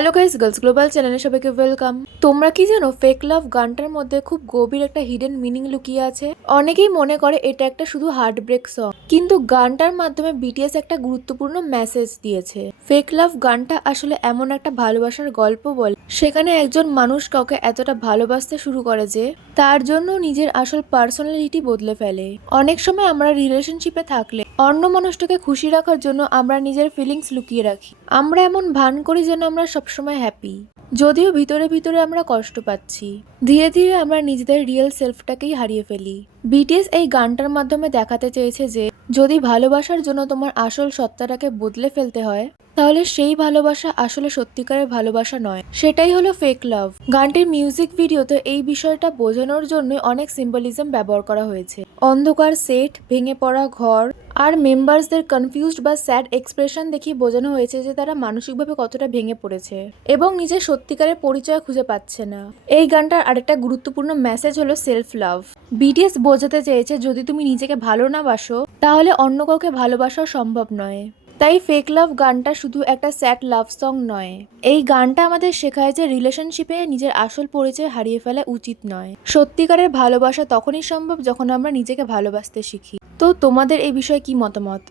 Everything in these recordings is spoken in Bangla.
হ্যালো গাইস, গার্লস গ্লোবাল চ্যানেলে সবাইকে ওয়েলকাম। তোমরা কি জানো ফেক লাভ গানটার মধ্যে খুব গভীর একটা হিডেন মিনিং লুকিয়ে আছে। অনেকেই মনে করে এটা একটা শুধু হার্ট ব্রেক সং, কিন্তু গানটার মাধ্যমে বিটিএস একটা গুরুত্বপূর্ণ মেসেজ দিয়েছে। ফেক লাভ গানটা আসলে এমন একটা ভালোবাসার গল্প বলে, সেখানে একজন মানুষ কাউকে এতটা ভালোবাসতে শুরু করে যে তার জন্য নিজের আসল পার্সোনালিটি বদলে ফেলে। অনেক সময় আমরা রিলেশনশিপে থাকলে অন্য মানুষটাকে খুশি রাখার জন্য আমরা নিজের ফিলিংস লুকিয়ে রাখি। আমরা এমন ভান করি যেন আমরা সবসময় হ্যাপি, যদিও ভিতরে ভিতরে আমরা কষ্ট পাচ্ছি। ধীরে ধীরে আমরা নিজেদের রিয়েল সেলফটাকেই হারিয়ে ফেলি। বিটিএস এই গানটার মাধ্যমে দেখাতে চেয়েছে যে যদি ভালোবাসার জন্য তোমার আসল সত্তাটাকে বদলে ফেলতে হয়, তাহলে সেই ভালোবাসা আসলে সত্যিকারের ভালোবাসা নয়, সেটাই হলো ফেক লাভ। গানটির মিউজিক ভিডিওতে এই বিষয়টা বোঝানোর জন্য অনেক সিম্বলিজম ব্যবহার করা হয়েছে। অন্ধকার সেট, ভেঙে পড়া ঘর আর মেম্বার্সদের কনফিউজড বা স্যাড এক্সপ্রেশন দেখিয়ে বোঝানো হয়েছে যে তারা মানসিকভাবে কতটা ভেঙে পড়েছে এবং নিজের সত্যিকারের পরিচয় খুঁজে পাচ্ছে না। এই গানটার আরেকটা গুরুত্বপূর্ণ মেসেজ হলো সেলফ লাভ। বিটিএস বোঝাতে চেয়েছে যদি তুমি নিজেকে ভালো না বাসো, তাহলে অন্য কাউকে ভালোবাসাও সম্ভব নয়। তাই ফেক লাভ গানটা শুধু একটা স্যাড লাভ সং নয়, এই গানটা আমাদের শেখায় যে রিলেশনশিপে নিজের আসল পরিচয় হারিয়ে ফেলা উচিত নয়। সত্যিকারের ভালোবাসা তখনই সম্ভব যখন আমরা নিজেকে ভালোবাসতে শিখি। তো তোমাদের এই বিষয়ে কি মতামত?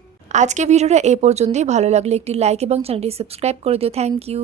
আজকে ভিডিওটা এই পর্যন্তই। ভালো লাগলে একটি লাইক এবং চ্যানেলটি সাবস্ক্রাইব করে দিও। Thank you.